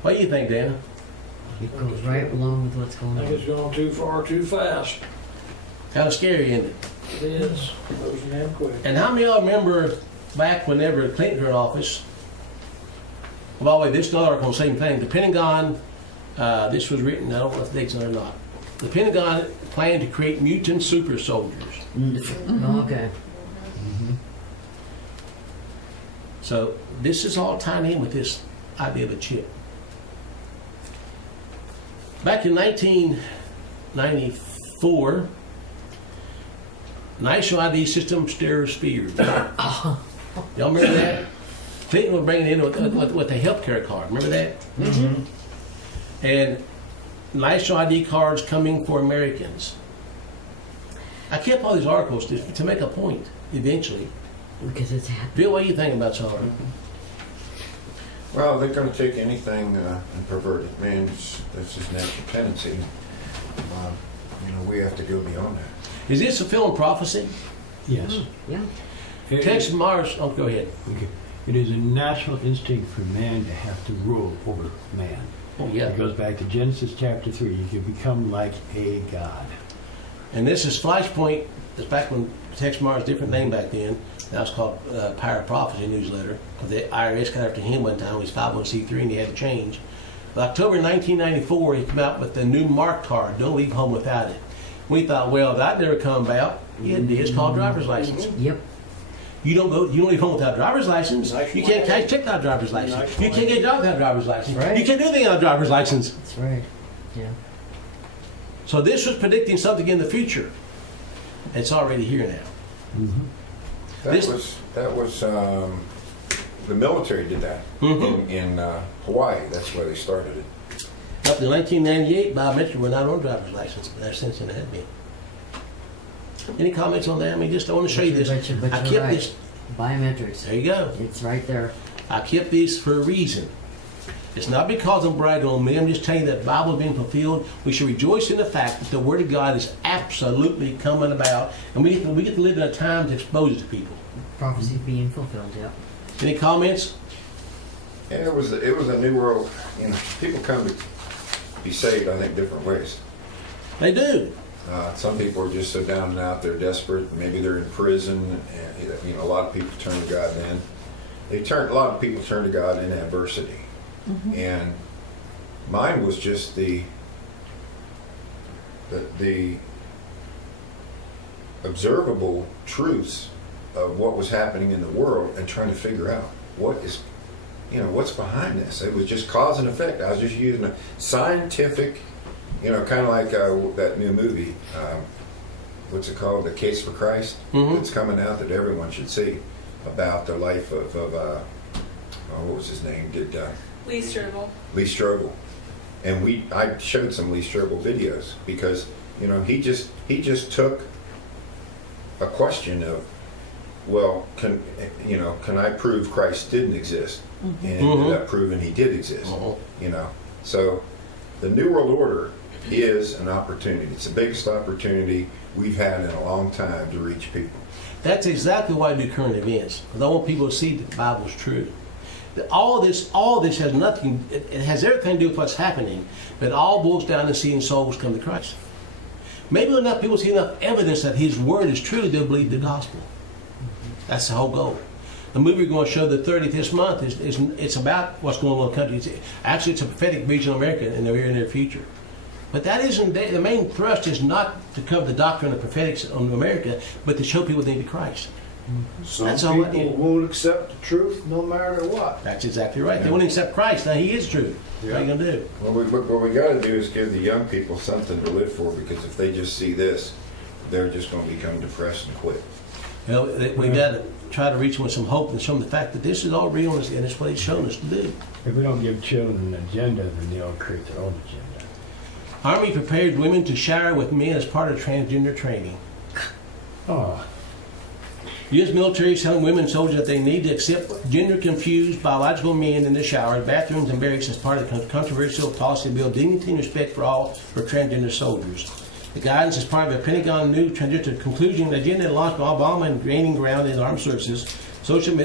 What do you think, Dana? It goes right along with what's going I think on. it's gone too far, too fast. Kind of scary, isn't it? It is. Goes damn quick. And how many of y'all remember back whenever Clinton were in office? By the way, this is another article on the same thing. The Pentagon, this was written, I don't know if the date's on it or not. The Pentagon planned to create mutant super soldiers. Okay. So this is all tied in with this idea of a chip. Back in 1994, National ID System stirs fears. Y'all remember that? Clinton was bringing it in with a healthcare card. Remember that? Mm-hmm. And National ID cards coming for Americans. I kept all these articles to make a point eventually. Because it's happening. Bill, what do you think about Sahara? Well, they're going to take anything and pervert it. Man, that's his natural tendency. We have to go beyond that. Is this a film prophecy? Yes. Yeah. Text Mars. Oh, go ahead. Okay. It is a natural instinct for man to have to rule over man. Oh, yeah. It goes back to Genesis chapter 3. You can become like a god. And this is Flashpoint. It's back when Text Mars, different name back then. Now it's called Power of Prophecy newsletter. The IRS got after him one time. He was 501c3 and he had to change. But October 1994, he came out with the new mark card. Don't leave home without it. We thought, well, that never come about. Yeah, it did. It's called driver's license. Yep. You don't leave home without a driver's license. You can't cash check without a driver's license. You can't get a job without a driver's license. Right. You can't do anything without a driver's license. That's right. Yeah. So this was predicting something in the future. It's already here now. Mm-hmm. That was the military did that in Hawaii. That's where they started it. Up to 1998, biometric were not on driver's license, but that's since it had been. Any comments on that? I mean, just I want to show you this. But you're I kept right. this. Biometrics. There you go. It's right there. I kept these for a reason. It's not because I'm bragging on me. I'm just telling you that the Bible is being fulfilled. We should rejoice in the fact that the Word of God is absolutely coming about, and we get to live in a time to expose it to people. Prophecy being fulfilled. Yep. Any comments? And it was a new world. People come to be saved, I think, different ways. They do. Some people are just so down and out, they're desperate. Maybe they're in prison, and a lot of people turn to God then. A lot of people turn to God in adversity. And mine was just the observable truths of what was happening in the world and trying to figure out what's behind this. It was just cause and effect. I was just using a scientific, kind of like that new movie, what's it called, The Case for Christ, that's coming out that everyone should see, about the life of what was his name? Lee Strobel. Lee Strobel. And I showed some Lee Strobel videos because, he just took a question of well, can I prove Christ didn't exist? And ended up proving he did exist. You know, so the New World Order is an opportunity. It's the biggest opportunity we've had in a long time to reach people. That's exactly why I do current events, because I want people to see that the Bible's true. That all this has nothing, it has everything to do with what's happening, but it all boils down to seeing souls come to Christ. Maybe enough people see enough evidence that His Word is true, they'll believe the gospel. That's the whole goal. The movie we're going to show the 30th this month it's about what's going on in the country. It's a prophetic vision of America in the very near future. But that isn't the main thrust is not to cover the doctrine of prophetics on America, but to show people they need Christ. Some That's all I people did. won't accept the truth no matter what. That's exactly right. They won't accept Christ. Now He is true. What are you going to do? Well, what we got to do is give the young people something to live for, because if they just see this, they're just going to become depressed and quit. Well, we got to try to reach them with some hope and show them the fact that this is all real and it's what He's shown us to do. If we don't give children an agenda, then they'll create their own agenda. Army prepared women to shower with men as part of transgender training. Oh, U.S. military is telling women soldiers that they need to accept gender-confused biological men in the shower, bathrooms, and barracks as part of the controversial policy bill Dignity and Respect for All for Transgender Soldiers. The guidance is part of a Pentagon new transgender conclusion agenda launched by Obama and gaining ground in the armed services. Social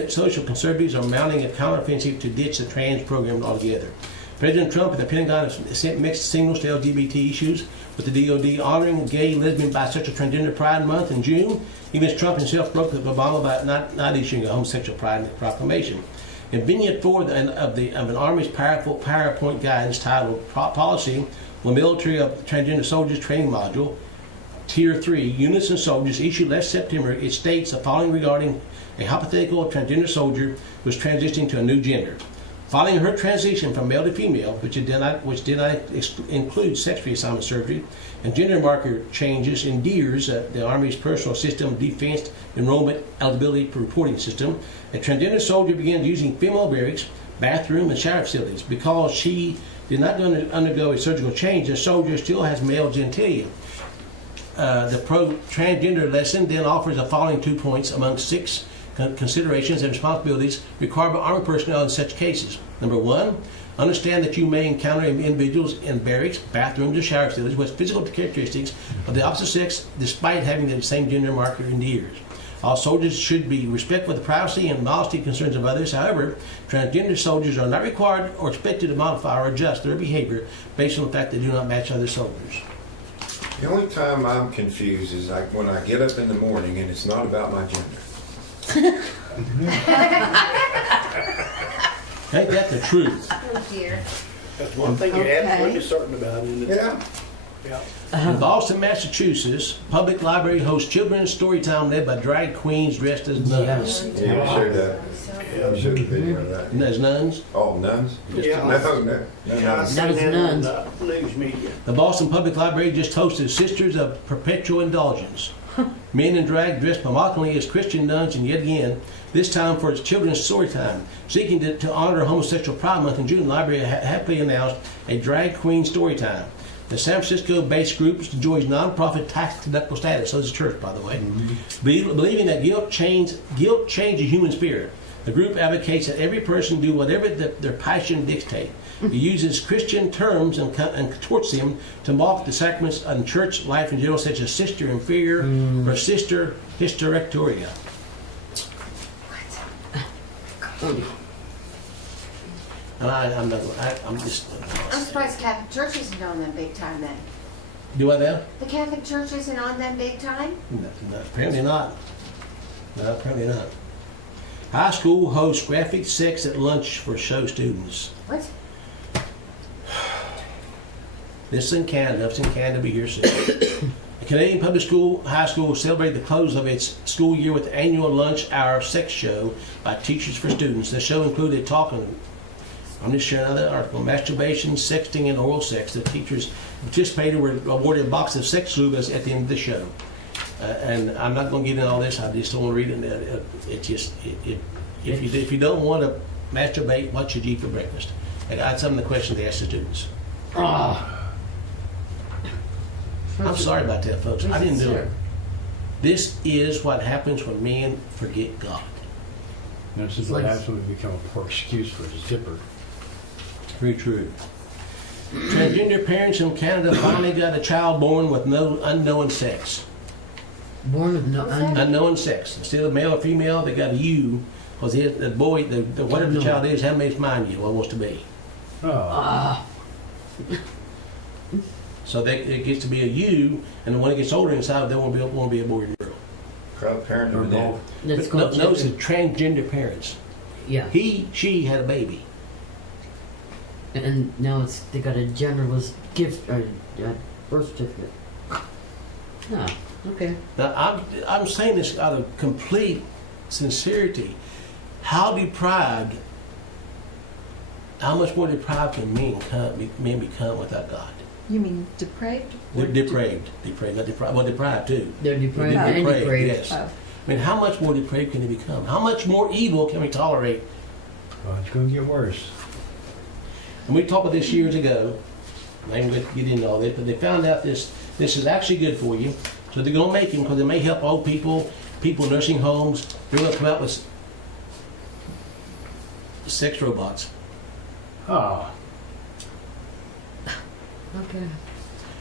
conservatives are mounting a counteroffensive to ditch the trans program altogether. President Trump and the Pentagon have sent mixed signals to LGBT issues, with the DoD honoring gay, lesbian, bisexual, transgender Pride Month in June. Even as Trump himself broke with Obama about not issuing a homosexual pride proclamation. In Vignette 4 of an Army's powerful PowerPoint guidance titled Policy, the Military of Transgender Soldiers Training Module, Tier 3, Units and Soldiers, issued last September, it states the following regarding a hypothetical transgender soldier who was transitioning to a new gender. Following her transition from male to female, which did not include sex reassignment surgery, and gender marker changes in DEERS, the Army's Personal System Defense Enrollment Eligibility Reporting System, a transgender soldier began using female barracks, bathroom, and shower facilities. Because she did not undergo a surgical change, the soldier still has male genitalia. The pro-transgender lesson then offers the following 2 points among 6 considerations and responsibilities required by Army personnel in such cases. Number 1, understand that you may encounter individuals in barracks, bathrooms, or shower facilities with physical characteristics of the opposite sex despite having the same gender marker in the ears. All soldiers should be respectful of the privacy and modesty concerns of others. However, transgender soldiers are not required or expected to modify or adjust their behavior based on the fact they do not match other soldiers. The only time I'm confused is like when I get up in the morning and it's not about my gender. Ain't that the truth? Oh dear. That's one thing you're absolutely certain about, isn't it? Yeah. Yeah. In Boston, Massachusetts, public library hosts children's story time led by drag queens dressed as nuns. Yeah, you showed that. You showed the video of that. As nuns? Oh, nuns? Yeah. No. Yeah, I've seen Nuns, that nuns. on the news media. The Boston Public Library just hosted Sisters of Perpetual Indulgence. Men in drag dressed mockingly as Christian nuns, and yet again, this time for its children's story time. Seeking to honor Homosexual Pride Month in June, the library happily announced a drag queen story time. The San Francisco-based group enjoys nonprofit tax-deductible status, so is the church, by the way, believing that guilt changes the human spirit. The group advocates that every person do whatever their passion dictate. It uses Christian terms and contorts them to mock the sacraments and church life in general, such as sister inferior or sister hysterectoria. And I'm just. I'm surprised the Catholic Church isn't on them big time then. Do I now? The Catholic Church isn't on them big time? No, apparently not. No, apparently not. High school hosts graphic sex at lunch for show students. What? This is in Canada. It's in Canada, be here soon. The Canadian Public High School will celebrate the close of its school year with the annual lunch hour sex show by Teachers for Students. The show included talking. I'm just sharing another article. Masturbation, sexting, and oral sex. The teachers participated were awarded a box of sex lubes at the end of the show. And I'm not going to get into all this. I just don't want to read it. If you don't want to masturbate, what should you eat for breakfast? I got some of the questions they asked the students. I'm sorry about that, folks. I didn't do it. This is what happens when men forget God. This is what happens when we become a poor excuse for the zipper. Very true. Transgender parents in Canada finally got a child born with no unknown sex. Born with no Unknown sex. Instead of male or female, they got a U. Because the boy, whatever the child is, how many mind you what wants to be. Oh, So it gets to be a U, and when it gets older inside, they want to be a boy or girl. Proud parent or of a day. both. That's But called notice gender. the transgender parents. Yeah. She had a baby. And now they got a genderless gift or birth certificate. Oh, okay. Now, I'm saying this out of complete sincerity. How much more deprived can men become without God? You mean depraved? They're depraved, not deprived. Well, deprived too. They're depraved They're and depraved. yes. Oh. I mean, how much more depraved can they become? How much more evil can we tolerate? Well, it's going to get worse. And we talked about this years ago. I ain't going to get into all this, but they found out this is actually good for you. So they're going to make them because they may help old people in nursing homes. They're going to come out with sex robots. Oh, Okay.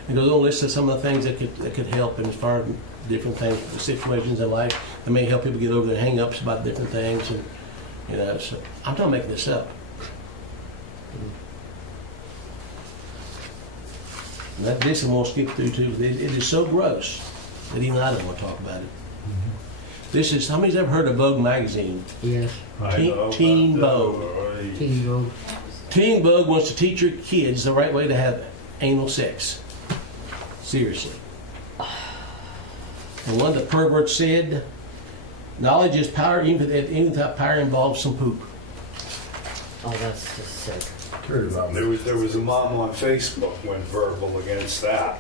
And goes on to list some of the things that could help in as far as different things, situations in life that may help people get over their hang-ups about different things. And so I'm not making this up. And this I'm going to skip through too. It is so gross that even I don't want to talk about it. This is, how many's ever heard of Vogue magazine? Yes. Teen Vogue. Teen Vogue. Teen Vogue wants to teach your kids the right way to have anal sex. Seriously. And one of the perverts said, knowledge is power, even without power involves some poop. Oh, that's just sick. heard about There it. was a mom on Facebook went verbal against that.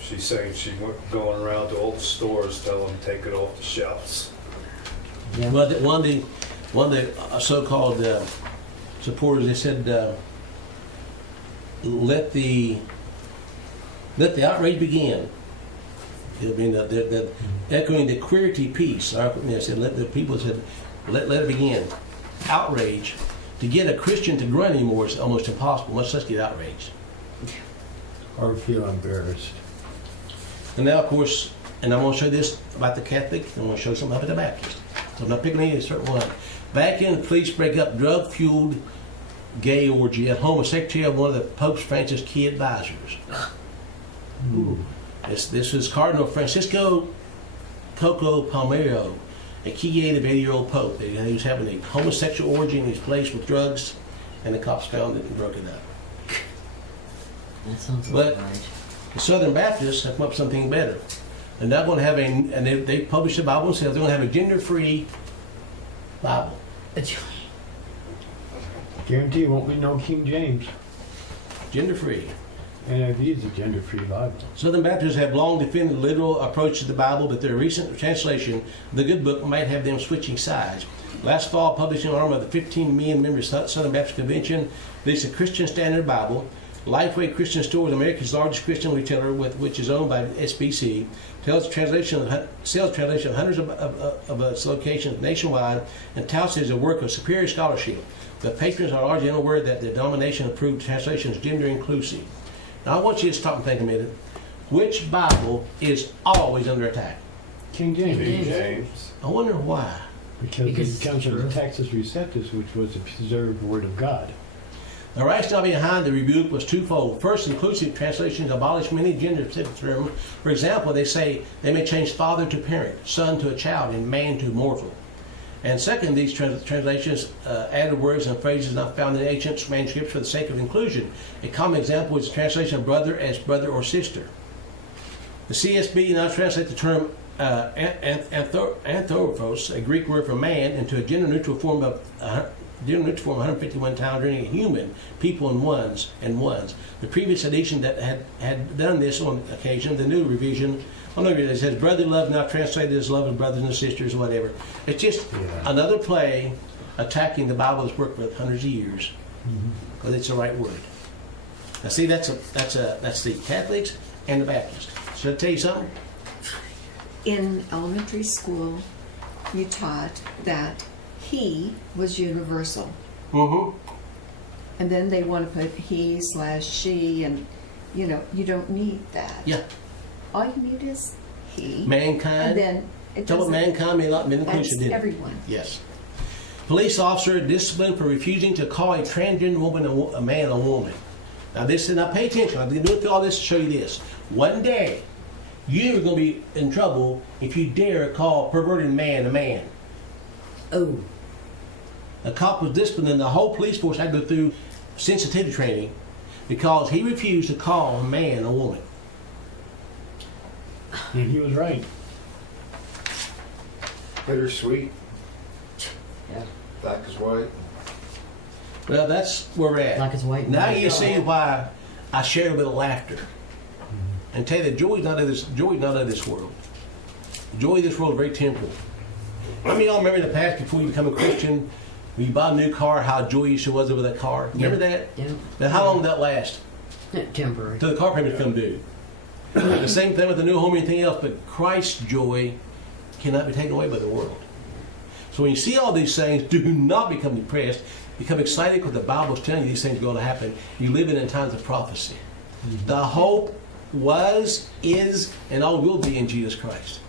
She's saying she went going around to all the stores telling them to take it off the shelves. Yeah. But one of the so-called supporters, they said, let the outrage begin. I mean, the echoing the queerty piece. They said, let it begin. Outrage. To get a Christian to grunt anymore is almost impossible, much less get outraged. Or feel embarrassed. And now, of course, and I'm going to show this about the Catholic, and I'm going to show something about the Baptist. So I'm not picking any certain one. Vatican police break up drug-fueled gay orgy at home of secretary of one of the Pope Francis' key advisors. Ooh. This is Cardinal Francisco Coco Palmero, a key aide of 80-year-old Pope. He was having a homosexual orgy in his place with drugs, and the cops found it and broke it up. That sounds But- about right. The Southern Baptists have come up with something better. They're not going to have and they published the Bible themselves. They're going to have a gender-free Bible. Guarantee it won't be no King James. Gender-free. NIV is a gender-free Bible. Southern Baptists have long defended the literal approach to the Bible, but their recent translation of the Good Book might have them switching sides. Last fall, publishing arm of the 15 million member Southern Baptist Convention released a Christian Standard Bible. Lifeway Christian Store is America's largest Christian retailer, which is owned by SBC. Sells translation of hundreds of its locations nationwide, and touts it as a work of superior scholarship. The patrons are largely unaware that the denomination-approved translation is gender inclusive. Now I want you to stop and think a minute. Which Bible is always under attack? King James. King James. James. I wonder why. Because Because it comes from the true. Texas Receptus, which was the preserved Word of God. The rationale behind the rebuke was twofold. First, inclusive translations abolish many gender-specific terms. For example, they say they may change father to parent, son to a child, and man to mortal. And second, these translations added words and phrases not found in ancient manuscripts for the sake of inclusion. A common example is the translation of brother as brother or sister. The CSB now translates the term anthropos, a Greek word for man, into a gender-neutral form 151 times, during human, people, and ones. The previous edition that had done this on occasion, the new revision, it says brother love, now translated as love of brothers and sisters, or whatever. It's just another play attacking the Bible that's worked for hundreds of years, because it's the right word. Now, see, that's the Catholics and the Baptists. Should I tell you something? in elementary school, you taught that he was universal. Mm-hmm. And then they want to put he/she, and you know, you don't need that. Yeah. All you need is he. And Mankind. then it Tell what doesn't. mankind may not be That's inclusive in it. everyone. Yes. Police officer disciplined for refusing to call a transgender woman a man a woman. Now this, now pay attention. I've been doing through all this to show you this. One day, you're going to be in trouble if you dare call a perverted man a man. Oh, A cop was disciplined, and the whole police force had to go through sensitivity training because he refused to call a man a woman. And he was right. Bittersweet, yeah. black as white. Well, that's where we're at. Black as white. Now you see why I share a bit of laughter. And tell you that joy is not of this world. The joy of this world is very temporal. How many of y'all remember in the past, before you become a Christian, when you buy a new car, how joyous you was over that car? Remember that? Yeah. Now how long did that last? Temporary. Till the car payment come due. The same thing with the new home and anything else, but Christ's joy cannot be taken away by the world. So when you see all these things, do not become depressed. Become excited because the Bible is telling you these things are going to happen. You live in times of prophecy. The hope was, is, and all will be in Jesus Christ.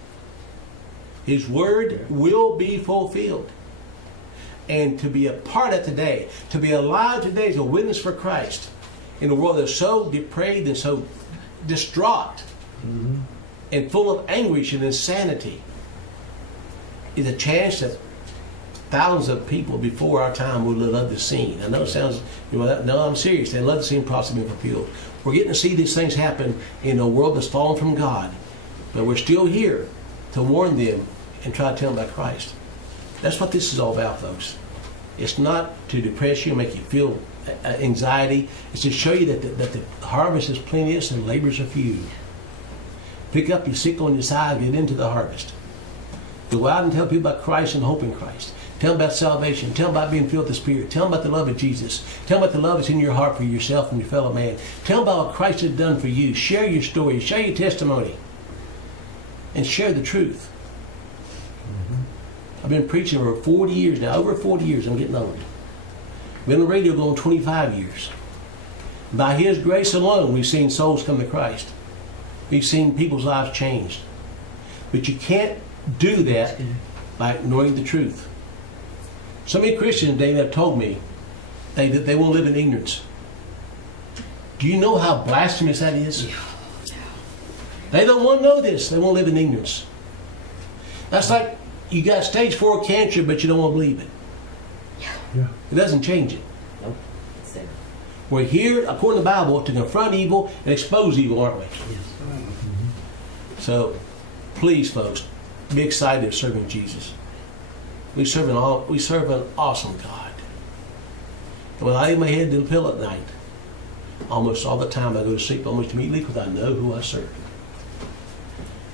His word will be fulfilled. And to be a part of today, to be alive today as a witness for Christ in a world that's so depraved and so distraught and full of anguish and insanity is a chance that thousands of people before our time would love to see. I know it sounds, no, I'm serious. They love to see prophecy being fulfilled. We're getting to see these things happen in a world that's fallen from God, but we're still here to warn them and try to tell them about Christ. That's what this is all about, folks. It's not to depress you, make you feel anxiety. It's to show you that the harvest is plenteous and labors are few. Pick up your sickle on your side and get into the harvest. Go out and tell people about Christ and hope in Christ. Tell them about salvation. Tell them about being filled with the Spirit. Tell them about the love of Jesus. Tell them about the love that's in your heart for yourself and your fellow man. Tell them about what Christ has done for you. Share your story. Share your testimony. And share the truth. I've been preaching for 40 years now. Over 40 years. I'm getting old. Been on the radio going 25 years. By His grace alone, we've seen souls come to Christ. We've seen people's lives changed. But you can't do that by ignoring the truth. So many Christians today have told me that they won't live in ignorance. Do you know how blasphemous that is? They don't want to know this. They won't live in ignorance. That's like you got stage 4 cancer, but you don't want to believe it. Yeah. It doesn't change it. Nope. It's there. We're here, according to the Bible, to confront evil and expose evil, aren't we? Yes. So, please, folks, be excited serving Jesus. We serve an awesome God. And when I lay my head in the pillow at night, almost all the time I go to sleep almost immediately because I know who I serve.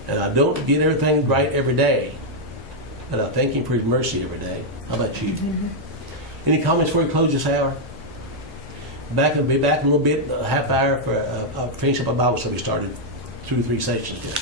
And I don't get everything right every day, but I thank Him for His mercy every day. How about you? Any comments before we close this hour? Be back in a little bit, a half hour for finish up a Bible study we started 2 or 3 sessions there.